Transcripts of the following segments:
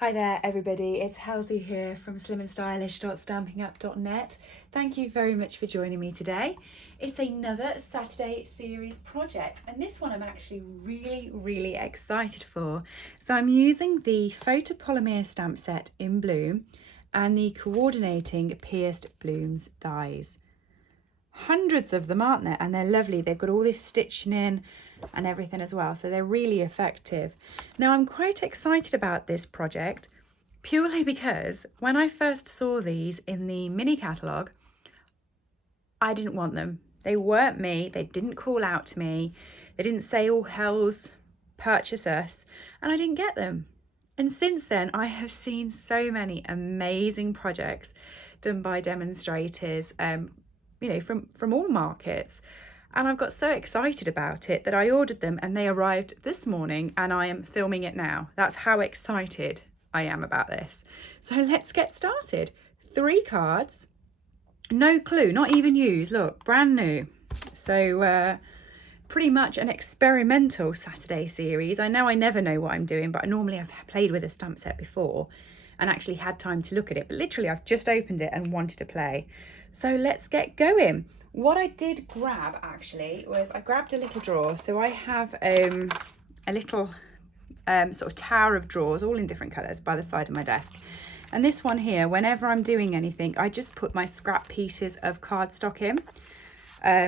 Hi there everybody, it's Halsey here from slimandstylish.stampingup.net. Thank you very much for joining me today. It's another Saturday series project and this one I'm actually really excited for. So I'm using the photopolymer stamp set in Bloom and the coordinating pierced blooms dies. Hundreds of them, aren't there? And they're lovely. They've got all this stitching in and everything as well, so they're really effective. Now I'm quite excited about this project purely because when I first saw these in the mini catalogue, I didn't want them. They weren't me. They didn't call out to me. They didn't say, "Oh, hells, purchase us," and I didn't get them. And since then, I have seen so many amazing projects done by demonstrators, from all markets. And I've got so excited about it that I ordered them and they arrived this morning and I am filming it now. That's how excited I am about this. So let's get started. 3 cards, no clue, not even used, look, brand new. So pretty much an experimental Saturday series. I know I never know what I'm doing, but normally I've played with a stamp set before and actually had time to look at it, but literally I've just opened it and wanted to play. So let's get going. What I did grab actually was I grabbed a little drawer. So I have a little sort of tower of drawers, all in different colours, by the side of my desk. And this one here, whenever I'm doing anything, I just put my scrap pieces of cardstock in.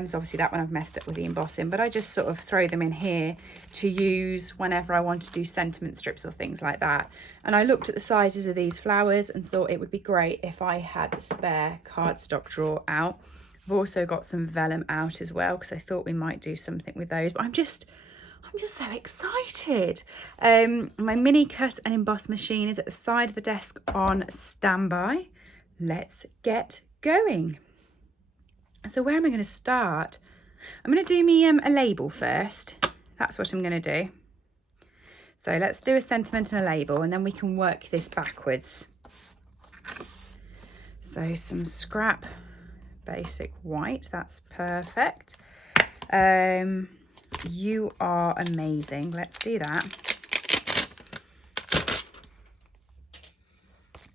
So obviously that one I've messed up with the embossing, but I just sort of throw them in here to use whenever I want to do sentiment strips or things like that. And I looked at the sizes of these flowers and thought it would be great if I had a spare cardstock drawer out. I've also got some vellum out as well because I thought we might do something with those, but I'm just so excited. My mini cut and emboss machine is at the side of the desk on standby. Let's get going. So where am I going to start? I'm going to do me a label first. That's what I'm going to do. So let's do a sentiment and a label and then we can work this backwards. So some scrap basic white, that's perfect. You are amazing. Let's do that.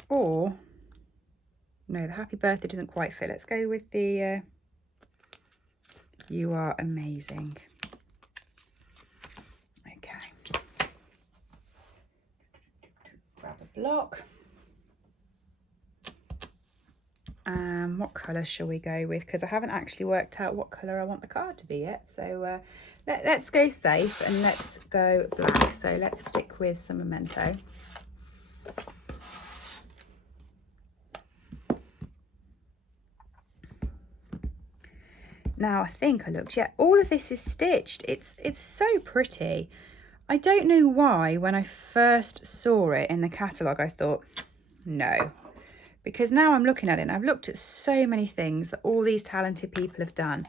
Or, no, the happy birthday doesn't quite fit. Let's go with the you are amazing. Okay. Grab a block. What colour shall we go with? Because I haven't actually worked out what colour I want the card to be yet. So let's go safe and let's go black. So let's stick with some Memento. Now I think I looked, yeah, all of this is stitched. It's so pretty. I don't know why when I first saw it in the catalogue I thought, no. Because now I'm looking at it and I've looked at so many things that all these talented people have done.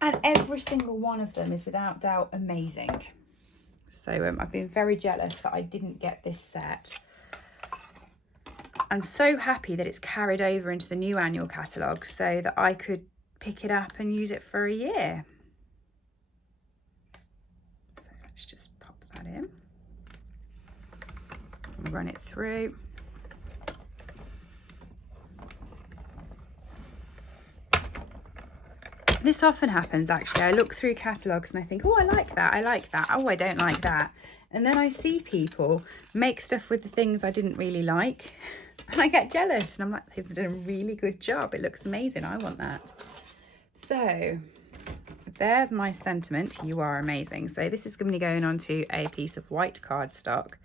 And every single one of them is without doubt amazing. So I've been very jealous that I didn't get this set. I'm so happy that it's carried over into the new annual catalogue so that I could pick it up and use it for a year. So let's just pop that in. Run it through. This often happens actually. I look through catalogues and I think, oh, I like that, oh, I don't like that. And then I see people make stuff with the things I didn't really like and I get jealous and I'm like, they've done a really good job. It looks amazing. I want that. So there's my sentiment. You are amazing. So this is going to be going onto a piece of white cardstock.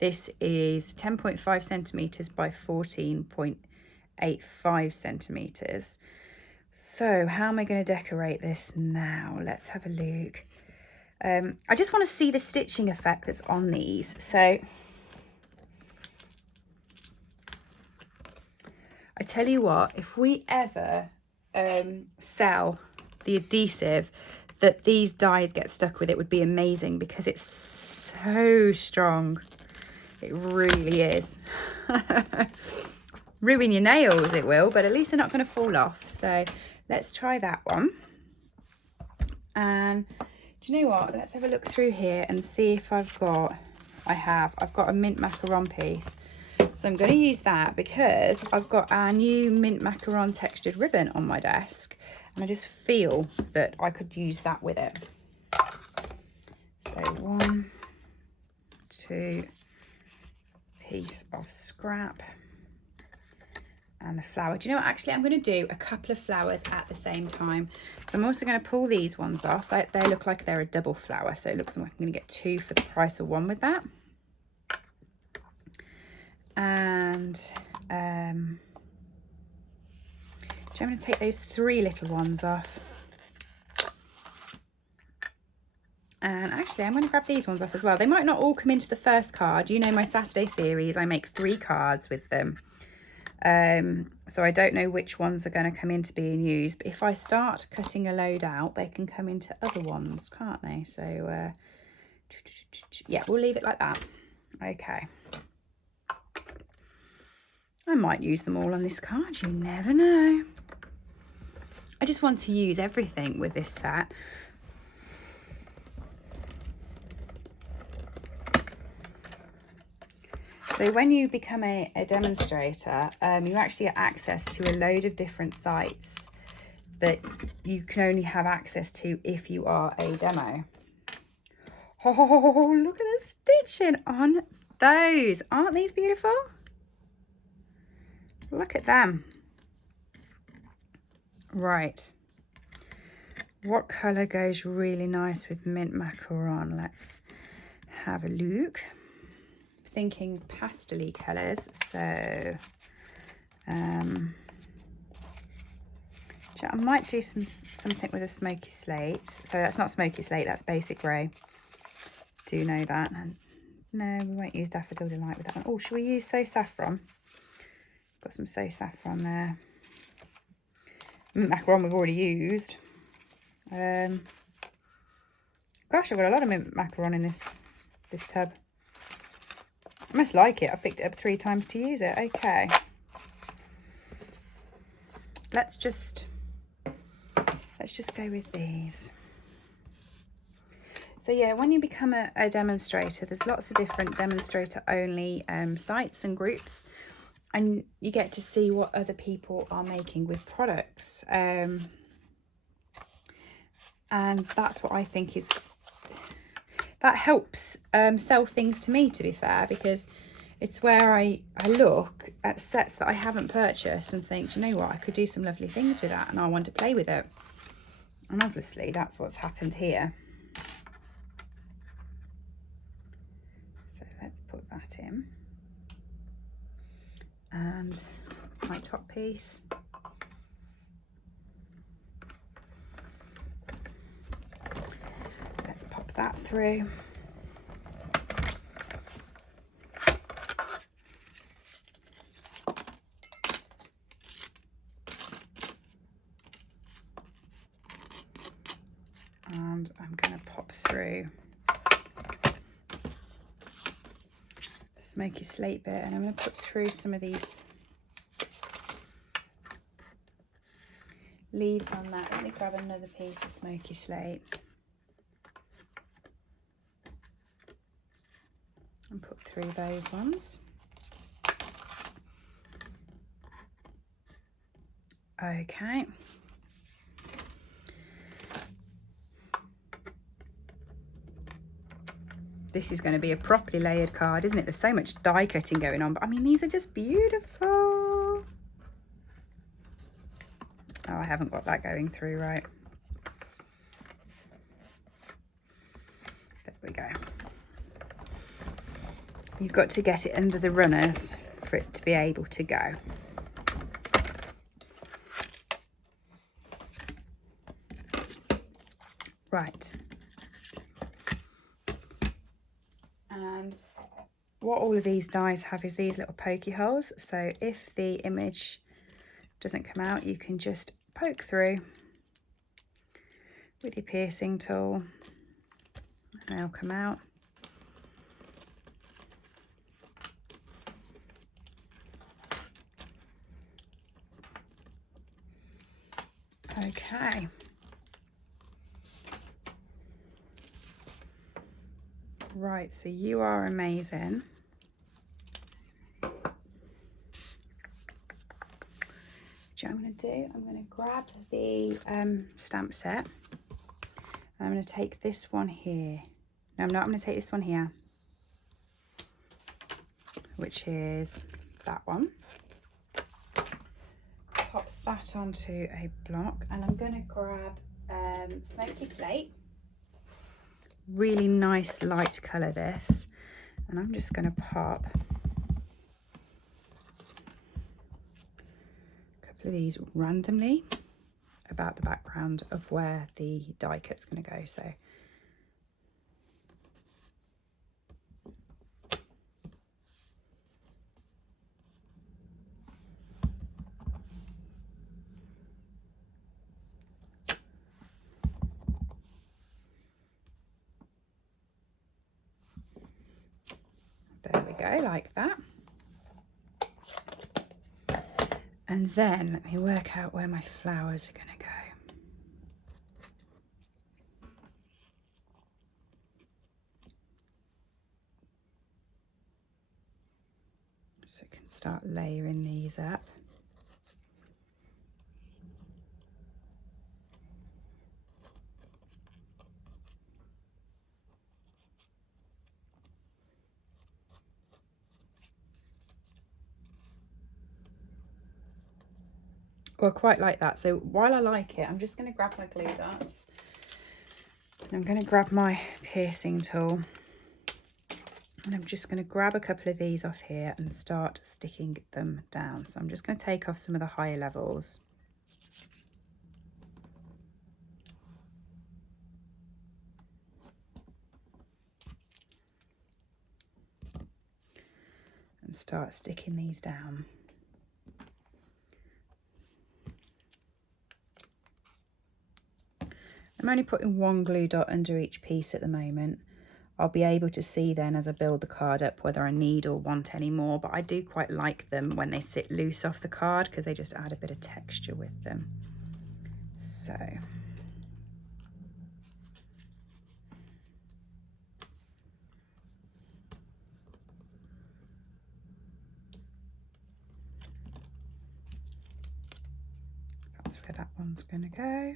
This is 10.5 centimeters by 14.85 centimeters. So how am I going to decorate this now? Let's have a look. I just want to see the stitching effect that's on these. So I tell you what, if we ever sell the adhesive that these dies get stuck with, it would be amazing because it's so strong. It really is. Ruin your nails, it will, but at least they're not going to fall off. So let's try that one. And do you know what? Let's have a look through here and see if I've got I've got a mint macaron piece. So I'm going to use that because I've got our new mint macaron textured ribbon on my desk. And I just feel that I could use that with it. So 1, 2 piece of scrap. And the flower. Do you know what? Actually, I'm going to do a couple of flowers at the same time. So I'm also going to pull these ones off. They look like they're a double flower. So it looks like I'm going to get 2 for the price of 1 with that. And I'm going to take those 3 little ones off. And actually, I'm going to grab these ones off as well. They might not all come into the first card. You know my Saturday series, I make 3 cards with them. So I don't know which ones are going to come into being used, but if I start cutting a load out, they can come into other ones, can't they? So yeah, we'll leave it like that. Okay, I might use them all on this card, you never know. I just want to use everything with this set. So when you become a demonstrator, you actually get access to a load of different sites that you can only have access to if you are a demo. Oh, look at the stitching on those. Aren't these beautiful? Look at them. Right. What colour goes really nice with mint macaron? Let's have a look. Thinking pastel-y colours, so I might do something with a smoky slate. So that's not smoky slate, that's basic grey. Do know that. And no, we won't use Daffodil Delight with that one. Oh, should we use So Saffron? Got some So Saffron there. Mint macaron we've already used. Gosh, I've got a lot of mint macaron in this tub. I must like it. I've picked it up 3 times to use it. Okay. Let's just go with these. So yeah, when you become a demonstrator, there's lots of different demonstrator only sites and groups, and you get to see what other people are making with products. And that's what I think that helps sell things to me, to be fair, because it's where I look at sets that I haven't purchased and think, do you know what, I could do some lovely things with that and I want to play with it. And obviously that's what's happened here. So let's put that in. And my top piece. Let's pop that through. And I'm going to pop through the smoky slate bit, and I'm going to put through some of these leaves on that. Let me grab another piece of smoky slate and put through those ones. Okay. This is going to be a properly layered card, isn't it? There's so much die cutting going on, but I mean, these are just beautiful. Oh, I haven't got that going through right. There we go. You've got to get it under the runners for it to be able to go. Right. And what all of these dies have is these little pokey holes. So if the image doesn't come out, you can just poke through with your piercing tool and they'll come out. Okay. Right, so you are amazing. What I'm going to do, I'm going to grab the stamp set. I'm going to take this one here. No, I'm not. I'm going to take this one here, which is that one. Pop that onto a block, and I'm going to grab Smoky Slate. Really nice light colour this, and I'm just going to pop a couple of these randomly about the background of where the die cut's going to go. So there we go, like that. And then let me work out where my flowers are going to go. So I can start layering these up. Well, I quite like that. So while I like it, I'm just going to grab my glue dots. And I'm going to grab my piercing tool. And I'm just going to grab a couple of these off here and start sticking them down. So I'm just going to take off some of the higher levels. And start sticking these down. I'm only putting one glue dot under each piece at the moment. I'll be able to see then as I build the card up whether I need or want any more, but I do quite like them when they sit loose off the card because they just add a bit of texture with them. So that's where that one's going to go.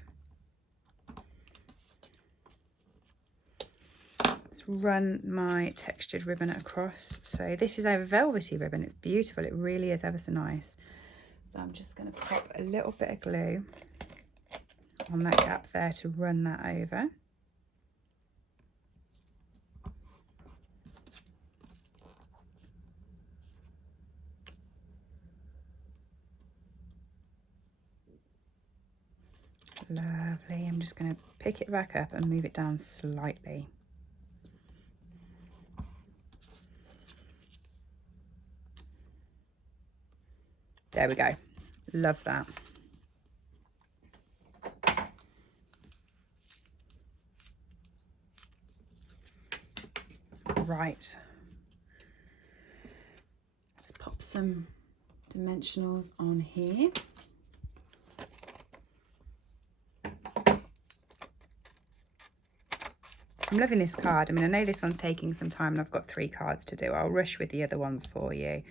Let's run my textured ribbon across. So this is a velvety ribbon. It's beautiful. It really is ever so nice. So I'm just going to pop a little bit of glue on that gap there to run that over. Lovely. I'm just going to pick it back up and move it down slightly. There we go. Love that. Right. Let's pop some dimensionals on here. I'm loving this card. I mean, I know this one's taking some time and I've got 3 cards to do. I'll rush with the other ones for you.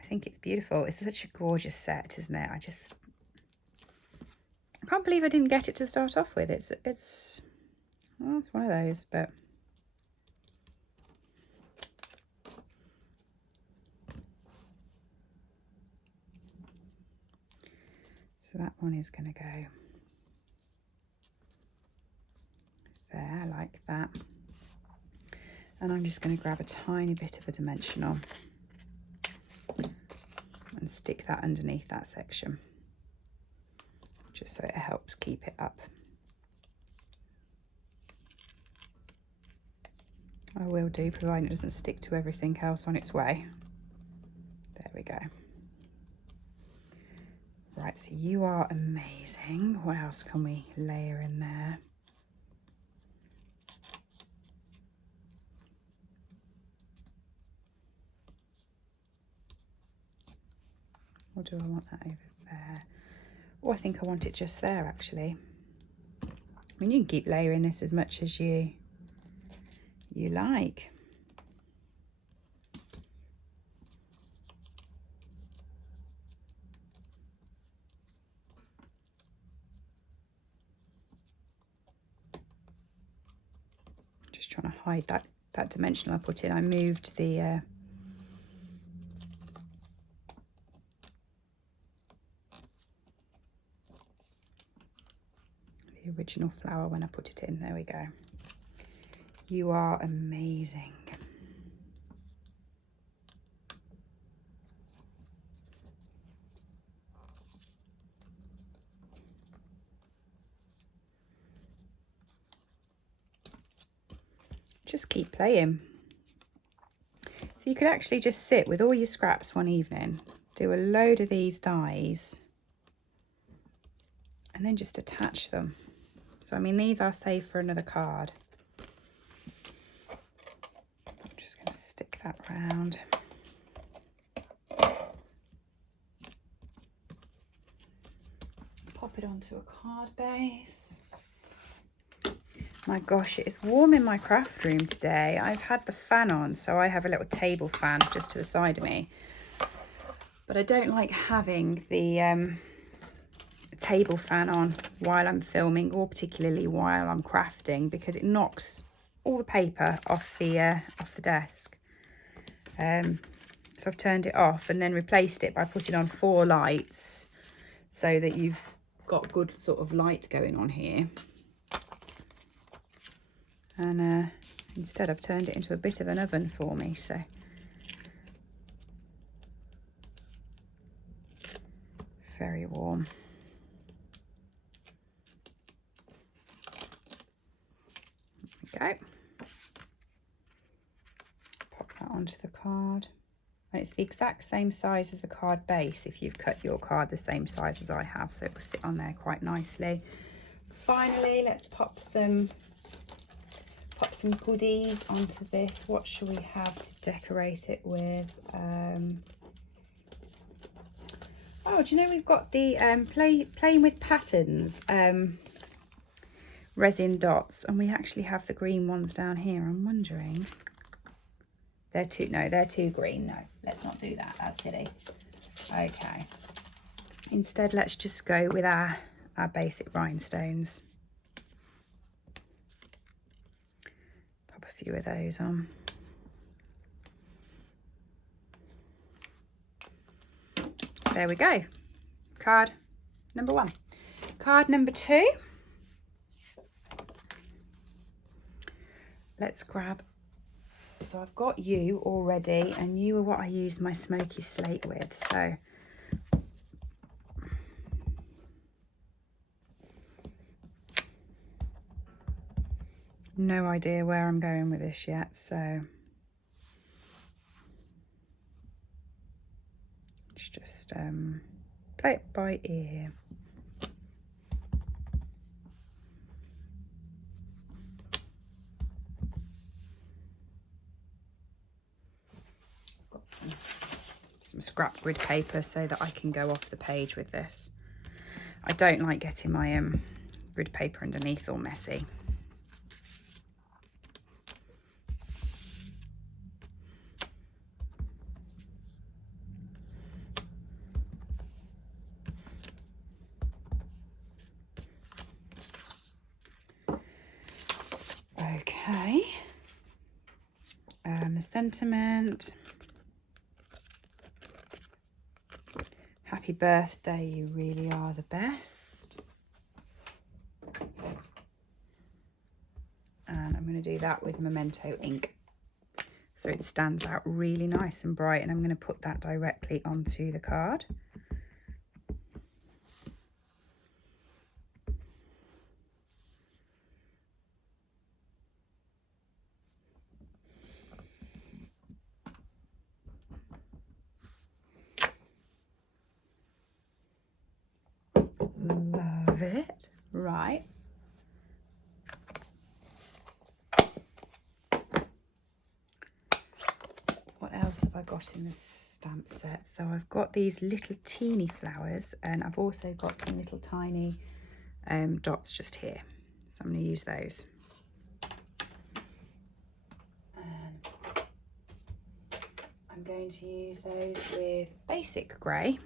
I think it's beautiful. It's such a gorgeous set, isn't it? I can't believe I didn't get it to start off with. It's one of those, but so that one is going to go there like that. And I'm just going to grab a tiny bit of a dimensional and stick that underneath that section, just so it helps keep it up. I will do, providing it doesn't stick to everything else on its way. There we go. Right, so you are amazing. What else can we layer in there? Or do I want that over there? Oh, I think I want it just there, actually. I mean, you can keep layering this as much as you like. Just trying to hide that dimensional I put in. I moved the original flower when I put it in. There we go. You are amazing. Just keep playing. So you could actually just sit with all your scraps one evening, do a load of these dies, and then just attach them. So I mean, these are saved for another card. I'm just going to stick that round. Pop it onto a card base. My gosh, it is warm in my craft room today. I've had the fan on, so I have a little table fan just to the side of me. But I don't like having the table fan on while I'm filming, or particularly while I'm crafting, because it knocks all the paper off the desk. So I've turned it off and then replaced it by putting on 4 lights so that you've got good sort of light going on here. And instead I've turned it into a bit of an oven for me, so very warm. There we go. Pop that onto the card. And it's the exact same size as the card base if you've cut your card the same size as I have, so it will sit on there quite nicely. Finally, let's pop some goodies onto this. What shall we have to decorate it with? Oh, do you know we've got the Playing with Patterns resin dots, and we actually have the green ones down here. I'm wondering, they're too green. No, let's not do that. That's silly. Okay. Instead, let's just go with our basic rhinestones. Pop a few of those on. There we go. Card number 1. Card number 2. Let's grab. So I've got you already, and you are what I used my smoky slate with. So no idea where I'm going with this yet, so let's just play it by ear. Got some scrap grid paper so that I can go off the page with this. I don't like getting my grid paper underneath all messy. Okay, the sentiment. Happy birthday, you really are the best. And I'm going to do that with Memento ink, so it stands out really nice and bright, and I'm going to put that directly onto the card. Love it. Right. What else have I got in this stamp set? So I've got these little teeny flowers, and I've also got some little tiny dots just here. So I'm going to use those. And I'm going to use those with basic grey.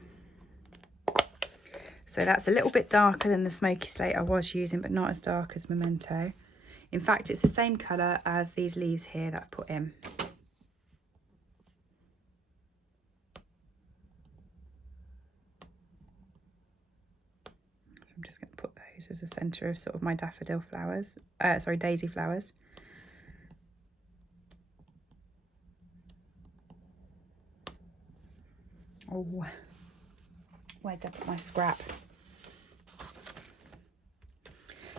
So that's a little bit darker than the smoky slate I was using, but not as dark as Memento. In fact, it's the same colour as these leaves here that I've put in. So I'm just going to put those as the centre of sort of my daffodil flowers, sorry, daisy flowers. Oh, where'd I put my scrap?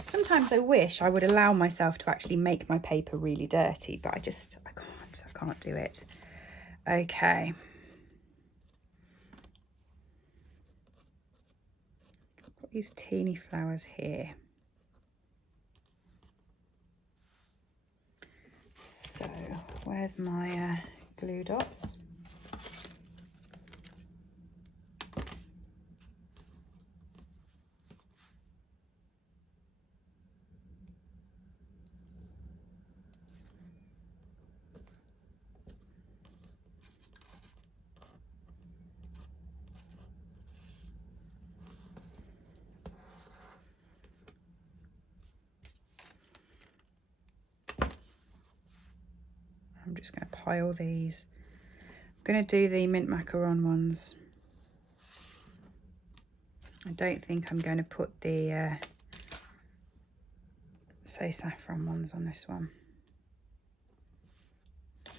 Sometimes I wish I would allow myself to actually make my paper really dirty, but I can't do it. Okay. Got these teeny flowers here. So where's my glue dots? I'm just going to pile these. I'm going to do the mint macaron ones. I don't think I'm going to put the So Saffron ones on this one.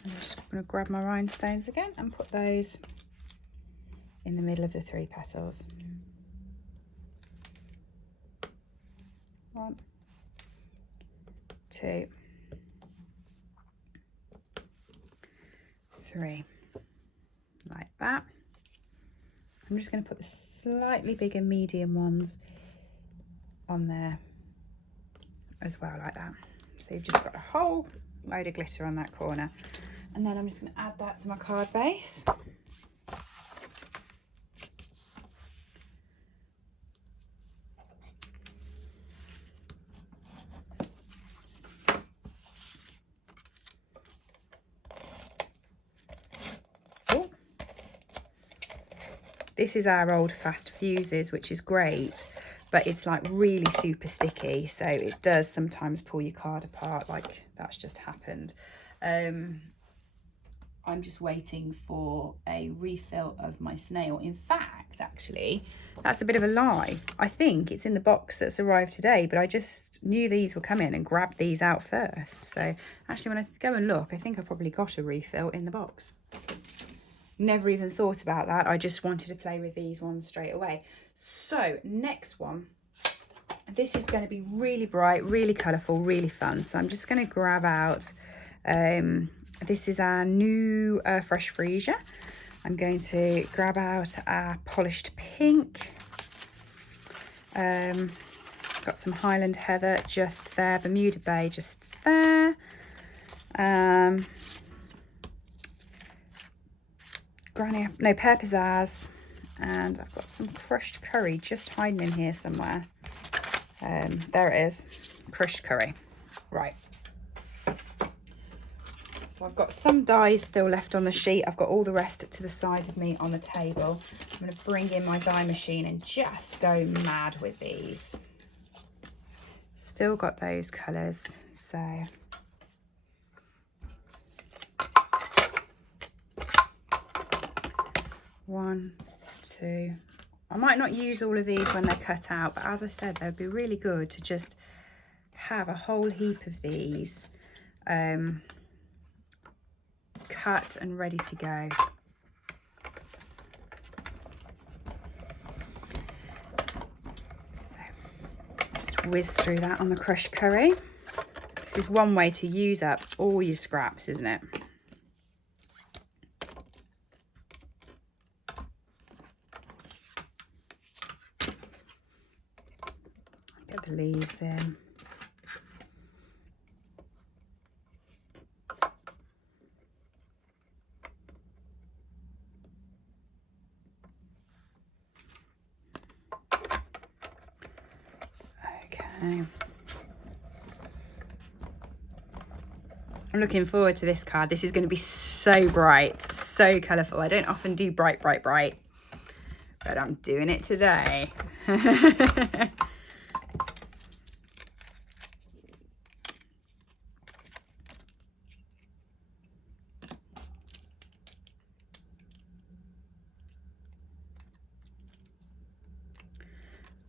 I'm just going to grab my rhinestones again and put those in the middle of the 3 petals. 1, 2, 3, like that. I'm just going to put the slightly bigger medium ones on there as well, like that. So you've just got a whole load of glitter on that corner. And then I'm just going to add that to my card base. Oh. This is our old fast fuses, which is great, but it's like really super sticky, so it does sometimes pull your card apart, like that's just happened. I'm just waiting for a refill of my snail. In fact, actually, that's a bit of a lie. I think it's in the box that's arrived today, but I just knew these were coming and grabbed these out first. So actually, when I go and look, I think I probably got a refill in the box. Never even thought about that. I just wanted to play with these ones straight away. So next one, this is going to be really bright, really colourful, really fun. So I'm just going to grab out, this is our new Fresh Freesia. I'm going to grab out our Polished Pink. Got some Highland Heather just there, Bermuda Bay just there. Pear Pizzazz, and I've got some crushed curry just hiding in here somewhere. There it is, crushed curry. Right. So I've got some dies still left on the sheet. I've got all the rest to the side of me on the table. I'm going to bring in my die machine and just go mad with these. Still got those colours, so... One, two. I might not use all of these when they're cut out, but as I said, they'd be really good to just have a whole heap of these cut and ready to go. So just whiz through that on the crushed curry. This is one way to use up all your scraps, isn't it? Get the leaves in. Okay. I'm looking forward to this card. This is going to be so bright, so colourful. I don't often do bright, bright, bright, but I'm doing it today.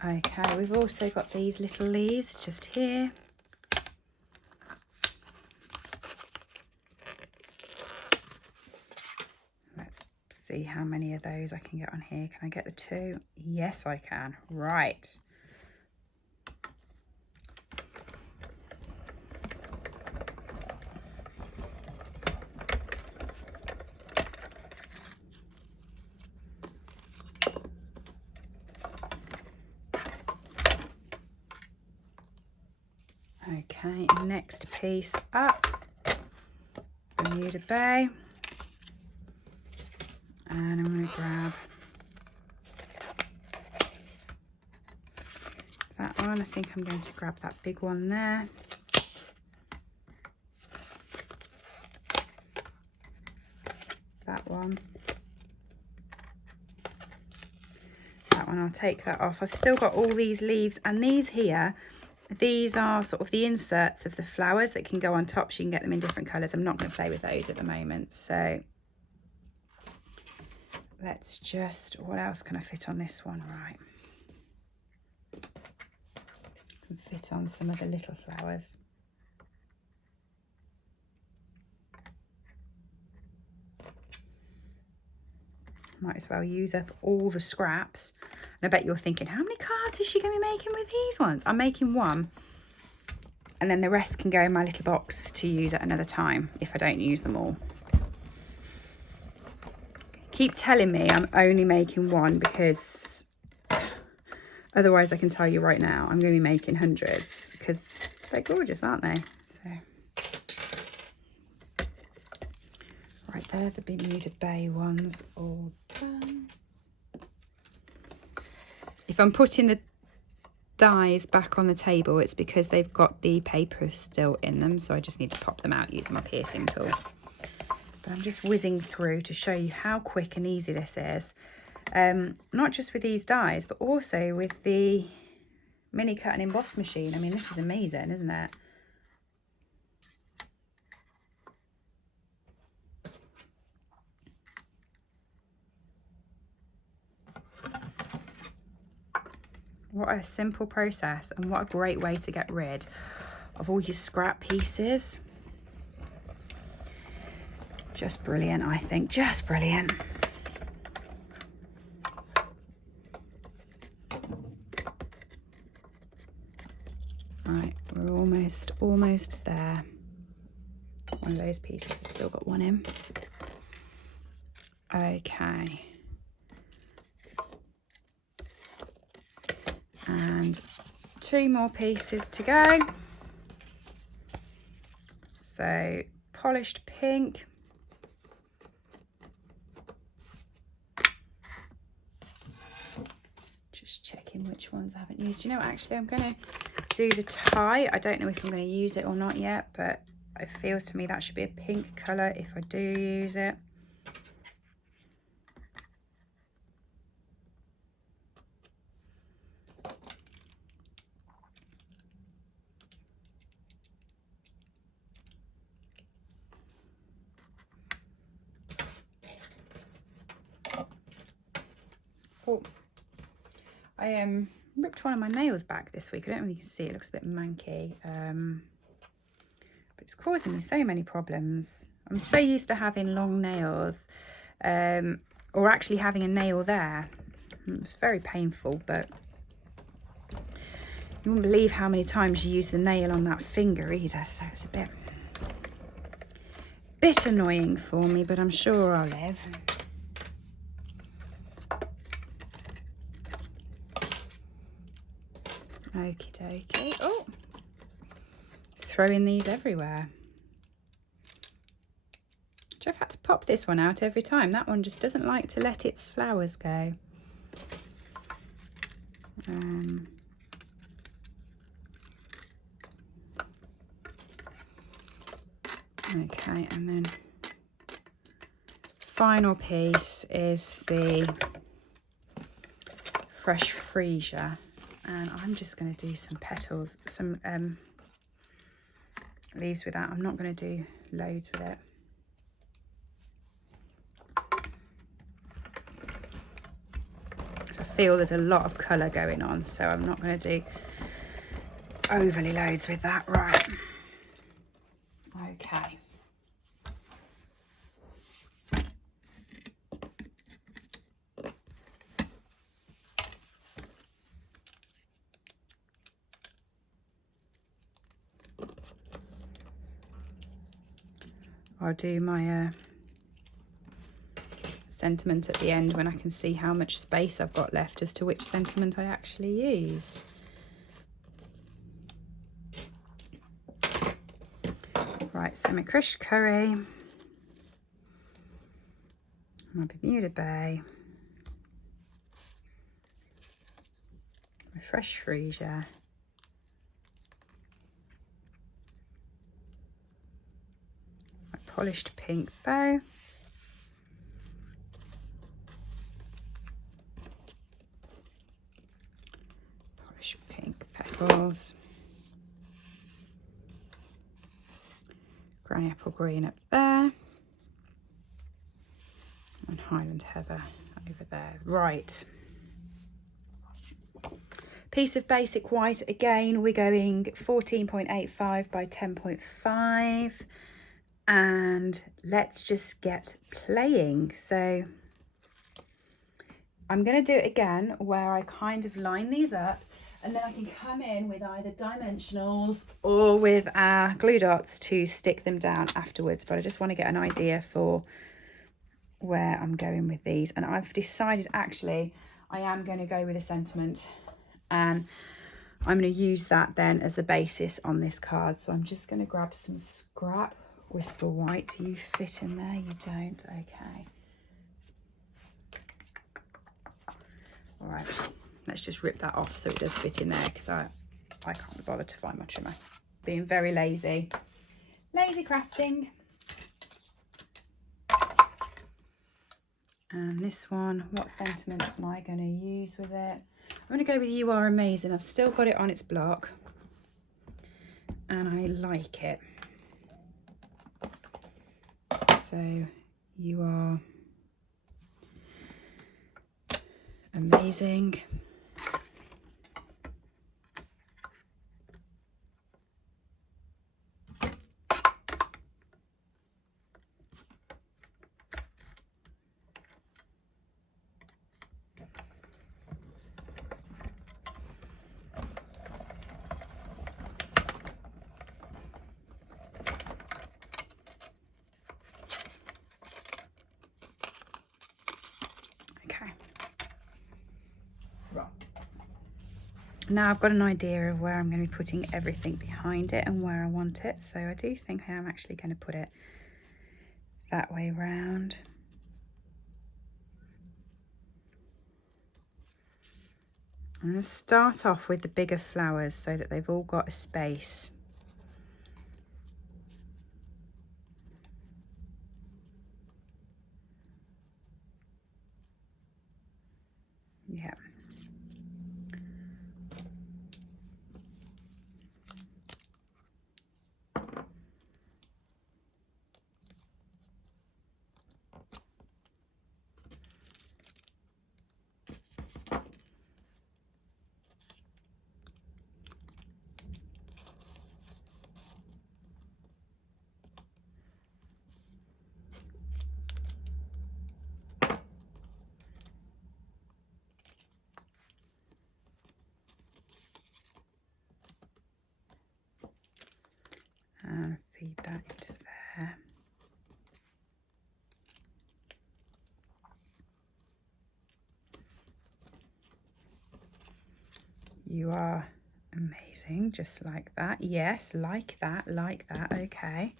Okay, we've also got these little leaves just here. Let's see how many of those I can get on here. Can I get the 2? Yes, I can. Right. Okay, next piece up, Bermuda Bay, and I'm going to grab that one. I think I'm going to grab that big one there. That one. That one, I'll take that off. I've still got all these leaves, and these here, these are sort of the inserts of the flowers that can go on top, so you can get them in different colours. I'm not going to play with those at the moment. So let's just, what else can I fit on this one? Right. I can fit on some of the little flowers. Might as well use up all the scraps. And I bet you're thinking, how many cards is she going to be making with these ones? I'm making one, and then the rest can go in my little box to use at another time if I don't use them all. Keep telling me I'm only making one, because otherwise I can tell you right now I'm going to be making hundreds, because they're gorgeous, aren't they? So right there, the Bermuda Bay ones all done. If I'm putting the dies back on the table, it's because they've got the paper still in them, so I just need to pop them out using my piercing tool. But I'm just whizzing through to show you how quick and easy this is. Not just with these dies, but also with the mini cut and emboss machine. I mean, this is amazing, isn't it? What a simple process, and what a great way to get rid of all your scrap pieces. Just brilliant, I think, just brilliant. Right, we're almost there. One of those pieces has still got one in. Okay. And 2 more pieces to go. So polished pink. Just checking which ones I haven't used. You know, actually I'm going to do the tie. I don't know if I'm going to use it or not yet, but it feels to me that should be a pink colour if I do use it. Oh, I ripped one of my nails back this week. I don't know if you can see, it looks a bit manky, but it's causing me so many problems. I'm so used to having long nails, or actually having a nail there. It's very painful, but you wouldn't believe how many times you use the nail on that finger either, so it's a bit annoying for me, but I'm sure I'll live. Okie dokie. Oh, throwing these everywhere. I've had to pop this one out every time. That one just doesn't like to let its flowers go. Okay, and then final piece is the fresh freesia, and I'm just going to do some petals, some leaves with that. I'm not going to do loads with it. I feel there's a lot of colour going on, so I'm not going to do overly loads with that. Right, okay. I'll do my sentiment at the end when I can see how much space I've got left as to which sentiment I actually use. Right, so my crushed curry, my Bermuda Bay, my fresh freesia, my polished pink bow, polished pink petals, Granny Apple Green up there, and Highland Heather over there. Right. Piece of basic white, again we're going 14.85 by 10.5, and let's just get playing. So I'm going to do it again where I kind of line these up, and then I can come in with either dimensionals or with our glue dots to stick them down afterwards, but I just want to get an idea for where I'm going with these. And I've decided actually I am going to go with a sentiment, and I'm going to use that then as the basis on this card. So I'm just going to grab some scrap Whisper White. Do you fit in there? You don't? Okay. All right, let's just rip that off so it does fit in there, because I can't be bothered to find my trimmer. Being very lazy. Lazy crafting. And this one, what sentiment am I going to use with it? I'm going to go with You Are Amazing. I've still got it on its block, and I like it. So, you are amazing. Now I've got an idea of where I'm going to be putting everything behind it and where I want it. So I do think I am actually going to put it that way round. I'm going to start off with the bigger flowers so that they've all got a space. Yeah. And feed that into there. You are amazing, just like that. Yes, like that, okay.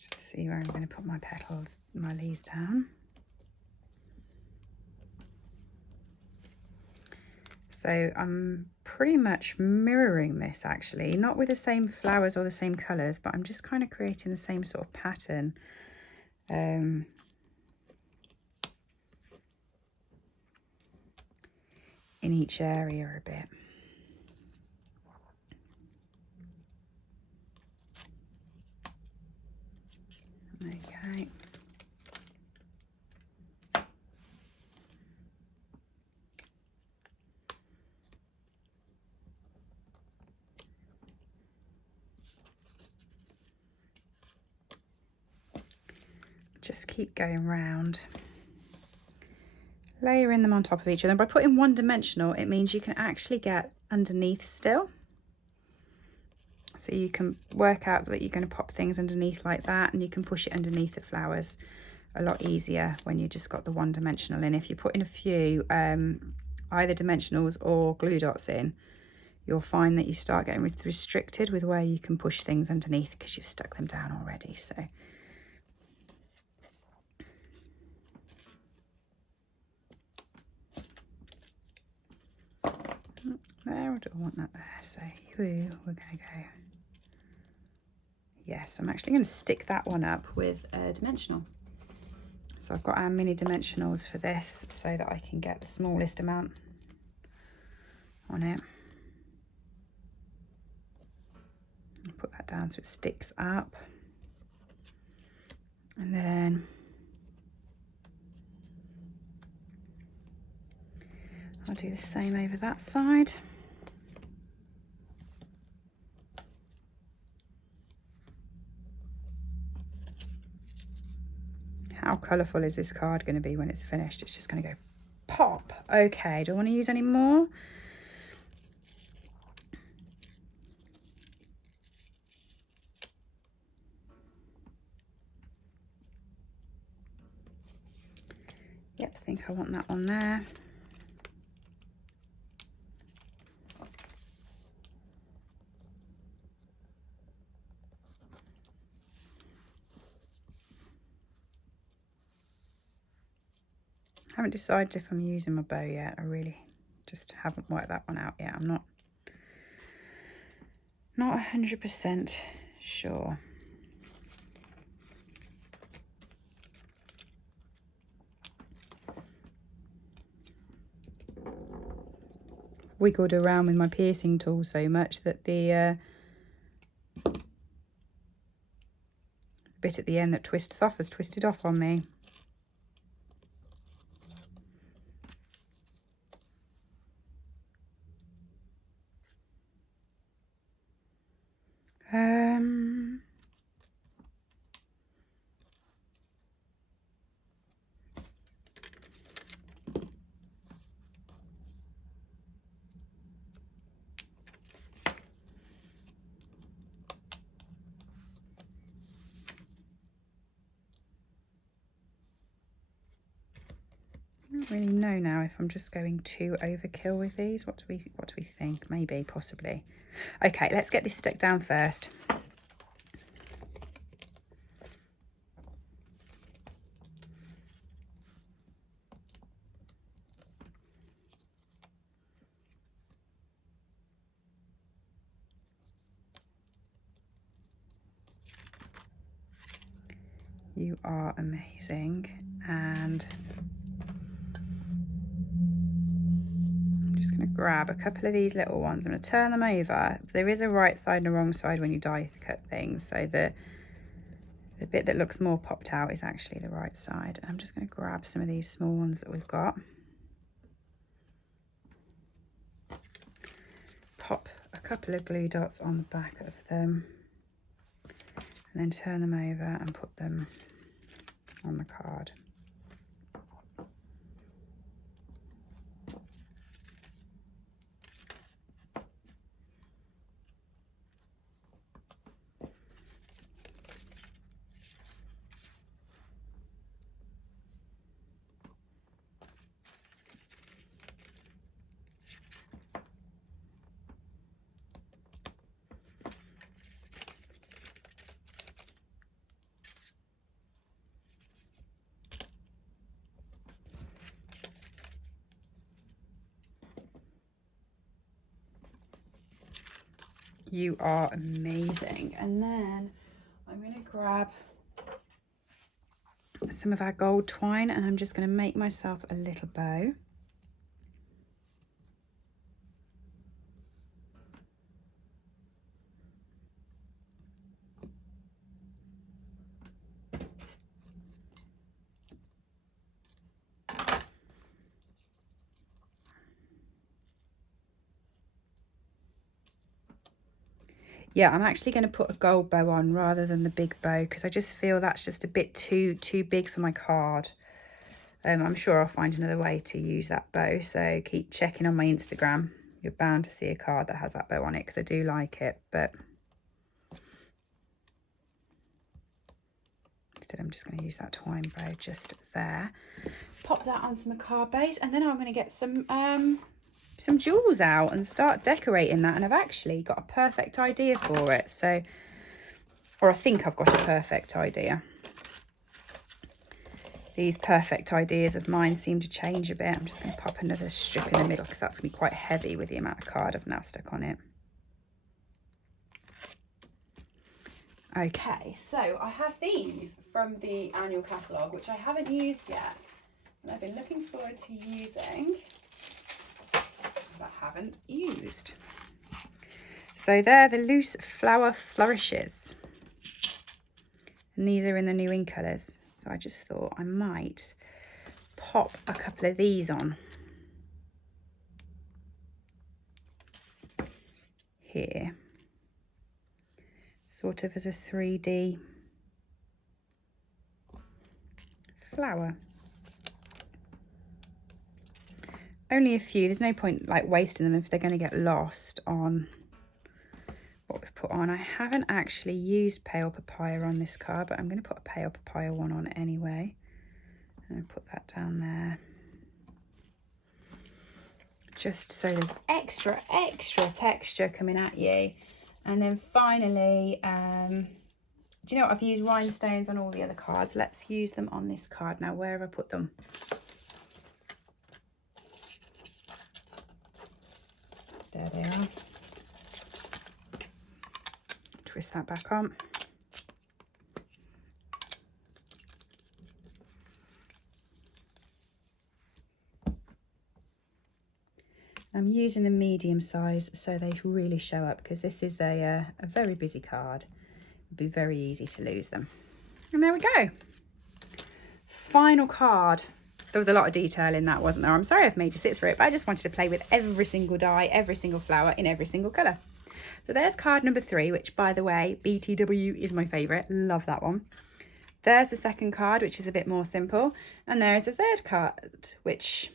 Just see where I'm going to put my petals, my leaves down. So I'm pretty much mirroring this actually, not with the same flowers or the same colours, but I'm just kind of creating the same sort of pattern. In each area a bit. Okay. Just keep going round, layering them on top of each other. By putting one dimensional, it means you can actually get underneath still. So you can work out that you're going to pop things underneath like that, and you can push it underneath the flowers a lot easier when you just got the one dimensional in. If you put in a few either dimensionals or glue dots in, you'll find that you start getting restricted with where you can push things underneath because you've stuck them down already. So there, or do I want that there? So we're going to go, yes, I'm actually going to stick that one up with a dimensional. So I've got our mini dimensionals for this so that I can get the smallest amount on it. Put that down so it sticks up. And then I'll do the same over that side. How colourful is this card going to be when it's finished? It's just going to go pop. Okay, do I want to use any more? Yep, I think I want that one there. I haven't decided if I'm using my bow yet. I really just haven't worked that one out yet. I'm not 100% sure. Wiggled around with my piercing tool so much that the bit at the end that twists off has twisted off on me. I don't really know now if I'm just going too overkill with these. What do we think? Maybe, possibly. Okay, let's get this stuck down first. You are amazing, and I'm just going to grab a couple of these little ones. I'm going to turn them over. There is a right side and a wrong side when you die cut things, so the bit that looks more popped out is actually the right side. I'm just going to grab some of these small ones that we've got, pop a couple of glue dots on the back of them, and then turn them over and put them on the card. You are amazing. And then I'm going to grab some of our gold twine and I'm just going to make myself a little bow. Yeah, I'm actually going to put a gold bow on rather than the big bow because I just feel that's just a bit too big for my card. I'm sure I'll find another way to use that bow, so keep checking on my Instagram. You're bound to see a card that has that bow on it because I do like it, but instead I'm just going to use that twine bow just there. Pop that onto my card base, and then I'm going to get some jewels out and start decorating that. And I've actually got a perfect idea for it, so, or I think I've got a perfect idea. These perfect ideas of mine seem to change a bit. I'm just going to pop another strip in the middle because that's going to be quite heavy with the amount of card I've now stuck on it. Okay, so I have these from the annual catalogue, which I haven't used yet, and I've been looking forward to using, but haven't used. So they're the Loose Flower Flourishes, and these are in the new in colours. So I just thought I might pop a couple of these on here, sort of as a 3D flower. Only a few, there's no point like wasting them if they're going to get lost on what we've put on. I haven't actually used Pale Papaya on this card, but I'm going to put a Pale Papaya one on anyway. And put that down there, just so there's extra texture coming at you. And then finally, do you know what, I've used rhinestones on all the other cards. Let's use them on this card now. Where have I put them? There they are. Twist that back on. I'm using the medium size so they really show up, because this is a very busy card. It'd be very easy to lose them. And there we go. Final card. There was a lot of detail in that, wasn't there? I'm sorry I've made you sit through it, but I just wanted to play with every single die, every single flower in every single colour. So there's card number 3, which, by the way, BTW is my favourite. Love that one. There's the second card, which is a bit more simple. And there's a third card, which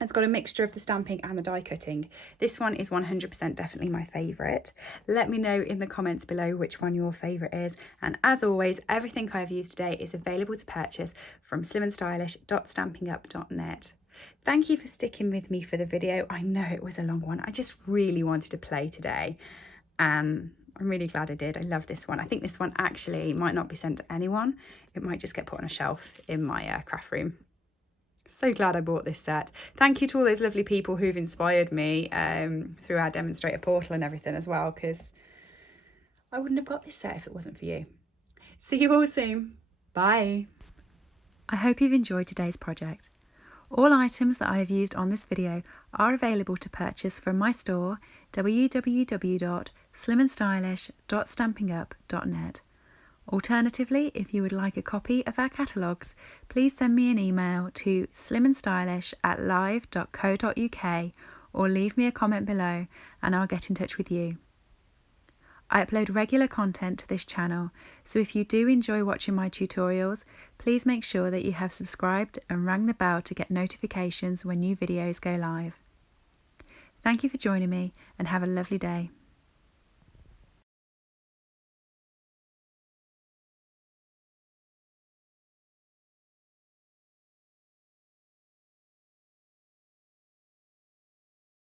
has got a mixture of the stamping and the die cutting. This one is 100% definitely my favourite. Let me know in the comments below which one your favourite is. And as always, everything I've used today is available to purchase from slimandstylish.stampingup.net. Thank you for sticking with me for the video. I know it was a long one. I just really wanted to play today, and I'm really glad I did. I love this one. I think this one actually might not be sent to anyone. It might just get put on a shelf in my craft room. So glad I bought this set. Thank you to all those lovely people who've inspired me through our demonstrator portal and everything as well, because I wouldn't have got this set if it wasn't for you. See you all soon. Bye. I hope you've enjoyed today's project. All items that I have used on this video are available to purchase from my store, www.slimandstylish.stampingup.net. Alternatively, if you would like a copy of our catalogues, please send me an email to slimandstylish@live.co.uk or leave me a comment below and I'll get in touch with you. I upload regular content to this channel, so if you do enjoy watching my tutorials, please make sure that you have subscribed and rang the bell to get notifications when new videos go live. Thank you for joining me and have a lovely day.